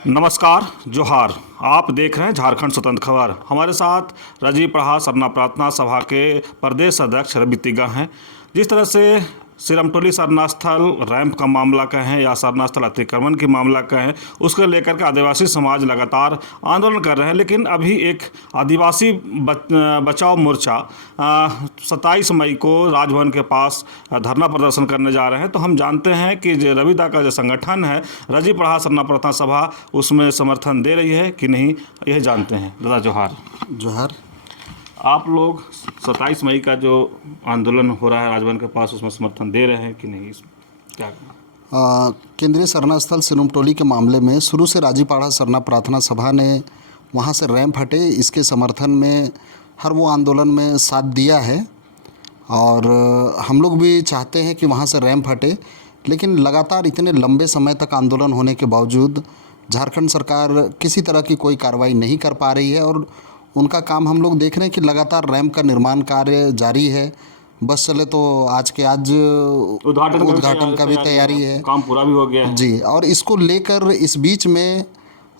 नमस्कार, जोहार। आप देख रहे हैं झारखंड स्वतंत्र खबर। हमारे साथ राजीव प्रहार सरना प्रार्थना सभा के प्रदेश अध्यक्ष रवि तिग्गा हैं। जिस तरह से सिरमटोली सरना स्थल रैंप का मामला कहें या सरना स्थल अतिक्रमण की मामला कहें, उसको लेकर के आदिवासी समाज लगातार आंदोलन कर रहे हैं। लेकिन अभी एक आदिवासी बचाओ मोर्चा 27 मई को राजभवन के पास धरना प्रदर्शन करने जा रहे हैं। तो हम जानते हैं कि जो रविदा का जो संगठन है राजीव प्रहार सरना प्रार्थना सभा, उसमें समर्थन दे रही है कि नहीं, यह जानते हैं। दादा जोहार। जोहार। आप लोग 27 मई का जो आंदोलन हो रहा है राजभवन के पास, उसमें समर्थन दे रहे हैं कि नहीं, क्या? केंद्रीय सरना स्थल सिरमटोली के मामले में शुरू से राजीपाड़ा सरना प्रार्थना सभा ने वहां से रैंप हटे, इसके समर्थन में हर वो आंदोलन में साथ दिया है। और हम लोग भी चाहते हैं कि वहां से रैंप हटे, लेकिन लगातार इतने लंबे समय तक आंदोलन होने के बावजूद झारखंड सरकार किसी तरह की कोई कार्रवाई नहीं कर पा रही है। और उनका काम हम लोग देख रहे हैं कि लगातार रैंप का निर्माण कार्य जारी है। बस चले तो आज उद्घाटन का भी तैयारी है, काम पूरा भी हो गया है जी। और इसको लेकर इस बीच में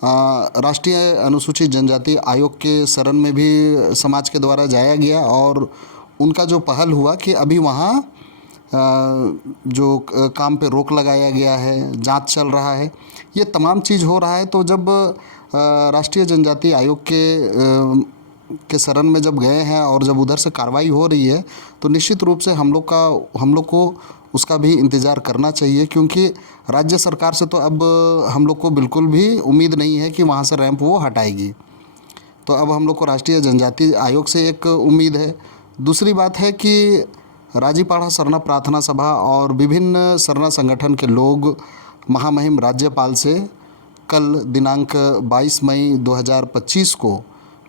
राष्ट्रीय अनुसूचित जनजाति आयोग के शरण में भी समाज के द्वारा जाया गया और उनका जो पहल हुआ कि अभी वहाँ जो काम पे रोक लगाया गया है, जांच चल रहा है, ये तमाम चीज़ हो रहा है। तो जब राष्ट्रीय जनजाति आयोग के शरण में जब गए हैं और जब उधर से कार्रवाई हो रही है, तो निश्चित रूप से हम लोग को उसका भी इंतज़ार करना चाहिए, क्योंकि राज्य सरकार से तो अब हम लोग को बिल्कुल भी उम्मीद नहीं है कि वहाँ से रैंप वो हटाएगी। तो अब हम लोग को राष्ट्रीय जनजाति आयोग से एक उम्मीद है। दूसरी बात है कि राजीपाड़ा सरना प्रार्थना सभा और विभिन्न सरना संगठन के लोग महामहिम राज्यपाल से कल दिनांक 22 मई 2025 को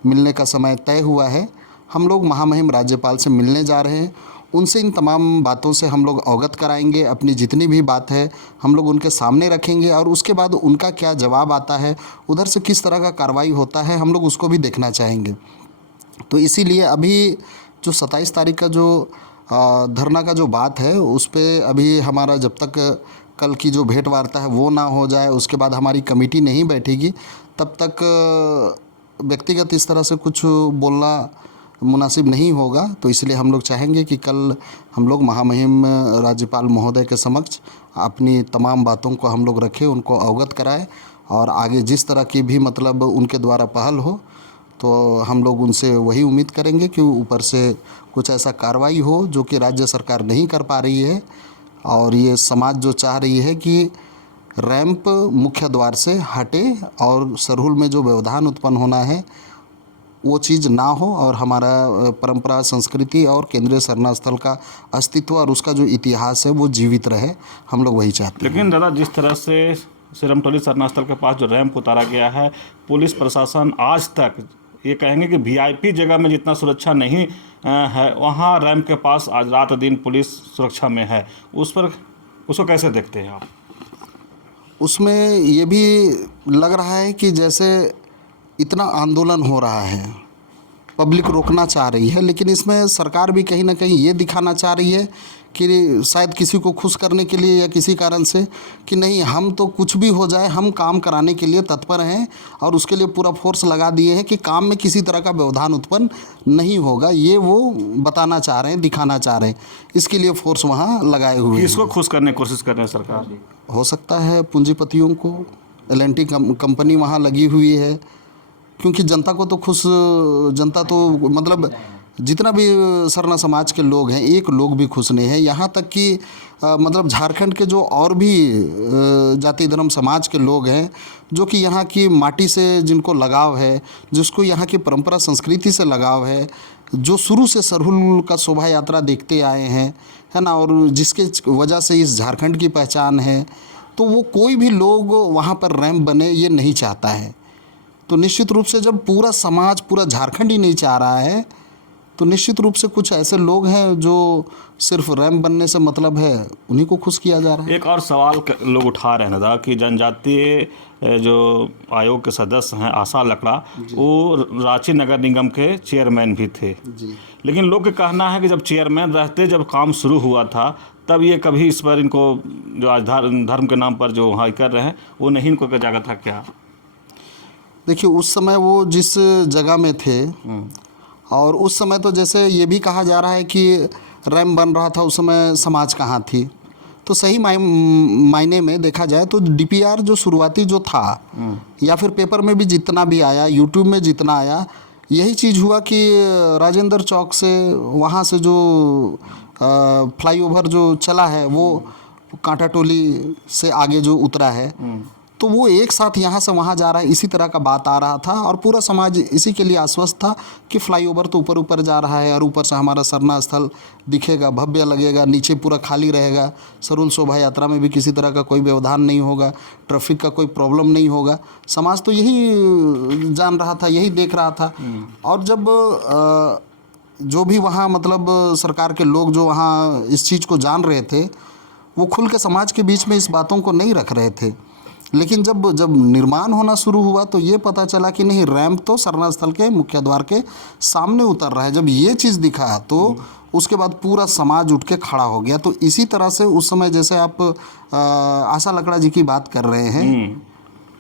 मिलने का समय तय हुआ है। हम लोग महामहिम राज्यपाल से मिलने जा रहे हैं। उनसे इन तमाम बातों से हम लोग अवगत कराएंगे, अपनी जितनी भी बात है हम लोग उनके सामने रखेंगे और उसके बाद उनका क्या जवाब आता है, उधर से किस तरह का कार्रवाई होता है, हम लोग उसको भी देखना चाहेंगे। तो इसीलिए अभी जो 27 तारीख का जो धरना का जो बात है, उस पर अभी हमारा जब तक कल की जो भेंट वार्ता है वो ना हो जाए, उसके बाद हमारी कमेटी नहीं बैठेगी, तब तक व्यक्तिगत इस तरह से कुछ बोलना मुनासिब नहीं होगा। तो इसलिए हम लोग चाहेंगे कि कल हम लोग महामहिम राज्यपाल महोदय के समक्ष अपनी तमाम बातों को हम लोग रखें, उनको अवगत कराएं और आगे जिस तरह की भी मतलब उनके द्वारा पहल हो, तो हम लोग उनसे वही उम्मीद करेंगे कि ऊपर से कुछ ऐसा कार्रवाई हो जो कि राज्य सरकार नहीं कर पा रही है। और ये समाज जो चाह रही है कि रैंप मुख्य द्वार से हटे और सरहुल में जो व्यवधान उत्पन्न होना है वो चीज़ ना हो और हमारा परंपरा, संस्कृति और केंद्रीय सरना स्थल का अस्तित्व और उसका जो इतिहास है वो जीवित रहे, हम लोग वही चाहते हैं। लेकिन दादा, जिस तरह से सिरमटोली सरना स्थल के पास जो रैंप उतारा गया है, पुलिस प्रशासन आज तक ये कहेंगे कि वीआईपी जगह में जितना सुरक्षा नहीं है, वहाँ रैंप के पास आज रात दिन पुलिस सुरक्षा में है। उसको कैसे देखते हैं आप? उसमें ये भी लग रहा है कि जैसे इतना आंदोलन हो रहा है, पब्लिक रोकना चाह रही है, लेकिन इसमें सरकार भी कहीं ना कहीं ये दिखाना चाह रही है कि शायद किसी को खुश करने के लिए या किसी कारण से कि नहीं, हम तो कुछ भी हो जाए हम काम कराने के लिए तत्पर हैं और उसके लिए पूरा फोर्स लगा दिए हैं कि काम में किसी तरह का व्यवधान उत्पन्न नहीं होगा। ये वो बताना चाह रहे हैं, दिखाना चाह रहे हैं, इसके लिए फोर्स वहाँ लगाए हुए हैं। किसको खुश करने की कोशिश कर रहे हैं सरकार? हो सकता है पूंजीपतियों को, एल&टी कंपनी वहाँ लगी हुई है, क्योंकि जनता को तो जनता तो मतलब जितना भी सरना समाज के लोग हैं, एक लोग भी खुश नहीं है। यहाँ तक कि मतलब झारखंड के जो और भी जाति धर्म समाज के लोग हैं, जो कि यहाँ की माटी से जिनको लगाव है, जिसको यहाँ की परंपरा संस्कृति से लगाव है, जो शुरू से सरहुल का शोभा यात्रा देखते आए हैं, है ना, और जिसके वजह से इस झारखंड की पहचान है, तो वो कोई भी लोग वहाँ पर रैंप बने ये नहीं चाहता है। तो निश्चित रूप से जब पूरा समाज, पूरा झारखंड ही नहीं चाह रहा है, तो निश्चित रूप से कुछ ऐसे लोग हैं जो सिर्फ रैंप बनने से मतलब है, उन्हीं को खुश किया जा रहा है। एक और सवाल लोग उठा रहे हैं दादा कि जनजातीय जो आयोग के सदस्य हैं आशा लकड़ा, वो रांची नगर निगम के चेयरमैन भी थे जी। लेकिन लोग का कहना है कि जब चेयरमैन रहते, जब काम शुरू हुआ था, तब ये कभी इस पर इनको जो आज धर्म के नाम पर जो वहाँ कर रहे हैं वो नहीं इनको जागा था क्या? देखिए उस समय वो जिस जगह में थे, और उस समय तो जैसे ये भी कहा जा रहा है कि रैम बन रहा था उस समय समाज कहाँ थी। तो सही मायने में देखा जाए तो डीपीआर जो शुरुआती जो था, या फिर पेपर में भी जितना भी आया, यूट्यूब में जितना आया, यही चीज़ हुआ कि राजेंद्र चौक से वहाँ से जो फ्लाईओवर जो चला है वो कांटा टोली से आगे जो उतरा है, तो वो एक साथ यहाँ से वहाँ जा रहा है, इसी तरह का बात आ रहा था। और पूरा समाज इसी के लिए आश्वस्त था कि फ्लाईओवर तो ऊपर ऊपर जा रहा है और ऊपर से हमारा सरना स्थल दिखेगा, भव्य लगेगा, नीचे पूरा खाली रहेगा, सरूल शोभा यात्रा में भी किसी तरह का कोई व्यवधान नहीं होगा, ट्रैफिक का कोई प्रॉब्लम नहीं होगा। समाज तो यही जान रहा था, यही देख रहा था। और जब जो भी वहाँ मतलब सरकार के लोग जो वहाँ इस चीज़ को जान रहे थे, वो खुल के समाज के बीच में इस बातों को नहीं रख रहे थे। लेकिन जब जब निर्माण होना शुरू हुआ तो ये पता चला कि नहीं, रैंप तो सरना स्थल के मुख्य द्वार के सामने उतर रहा है। जब ये चीज़ दिखा तो उसके बाद पूरा समाज उठ के खड़ा हो गया। तो इसी तरह से उस समय जैसे आप आशा लकड़ा जी की बात कर रहे हैं,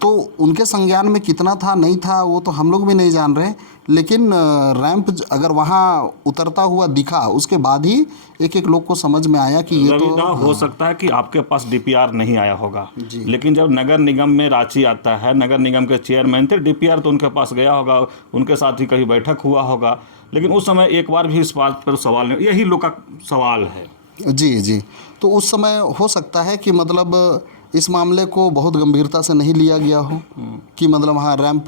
तो उनके संज्ञान में कितना था नहीं था वो तो हम लोग भी नहीं जान रहे, लेकिन रैंप अगर वहाँ उतरता हुआ दिखा उसके बाद ही एक एक लोग को समझ में आया कि ये रविदा, तो हो सकता है कि आपके पास डीपीआर नहीं आया होगा, लेकिन जब नगर निगम में रांची आता है, नगर निगम के चेयरमैन थे, डीपीआर तो उनके पास गया होगा, उनके साथ ही कहीं बैठक हुआ होगा, लेकिन उस समय एक बार भी इस बात पर सवाल नहीं, यही लोग का सवाल है। जी जी। तो उस समय हो सकता है कि मतलब इस मामले को बहुत गंभीरता से नहीं लिया गया हो कि मतलब हाँ रैंप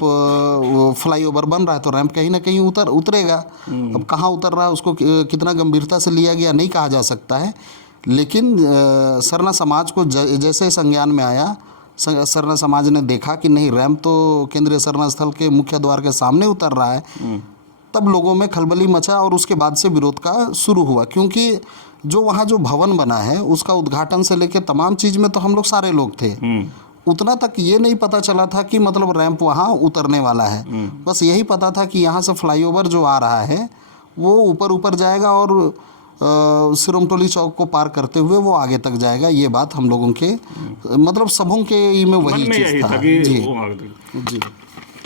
फ्लाईओवर बन रहा है तो रैंप कहीं ना कहीं उतरेगा। अब कहाँ उतर रहा है उसको कितना गंभीरता से लिया गया नहीं कहा जा सकता है। लेकिन सरना समाज को जैसे संज्ञान में आया, सरना समाज ने देखा कि नहीं, रैंप तो केंद्रीय सरना स्थल के मुख्य द्वार के सामने उतर रहा है, तब लोगों में खलबली मचा और उसके बाद से विरोध का शुरू हुआ। क्योंकि जो वहाँ जो भवन बना है उसका उद्घाटन से लेके तमाम चीज़ में तो हम लोग सारे लोग थे, उतना तक ये नहीं पता चला था कि मतलब रैंप वहाँ उतरने वाला है। बस यही पता था कि यहाँ से फ्लाईओवर जो आ रहा है वो ऊपर ऊपर जाएगा और सिरमटोली चौक को पार करते हुए वो आगे तक जाएगा। ये बात हम लोगों के मतलब सबों के में वही चीज़ था कि जी।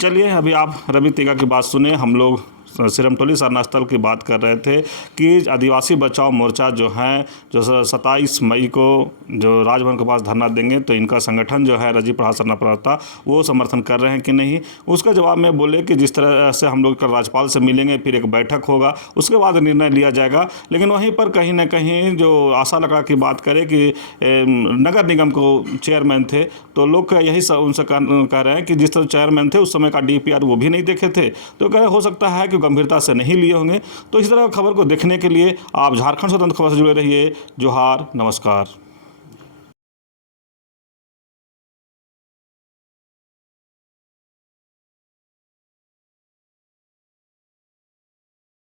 चलिए, अभी आप रवि तिगा की बात सुने। हम लोग सिरमटोली सरना स्थल की बात कर रहे थे कि आदिवासी बचाओ मोर्चा जो है, जो 27 मई को जो राजभवन के पास धरना देंगे, तो इनका संगठन जो है रजी प्रहार सरना प्रवक्ता वो समर्थन कर रहे हैं कि नहीं। उसका जवाब में बोले कि जिस तरह से हम लोग कल राज्यपाल से मिलेंगे, फिर एक बैठक होगा, उसके बाद निर्णय लिया जाएगा। लेकिन वहीं पर कहीं ना कहीं जो आशा लकड़ा की बात करें कि नगर निगम को चेयरमैन थे, तो लोग यही उनसे कह रहे हैं कि जिस तरह चेयरमैन थे उस समय का डीपीआर वो भी नहीं देखे थे, तो कह रहे हो सकता है कि गंभीरता से नहीं लिए होंगे। तो इस तरह खबर को देखने के लिए आप झारखंड स्वतंत्र खबर से जुड़े रहिए। जोहार, नमस्कार।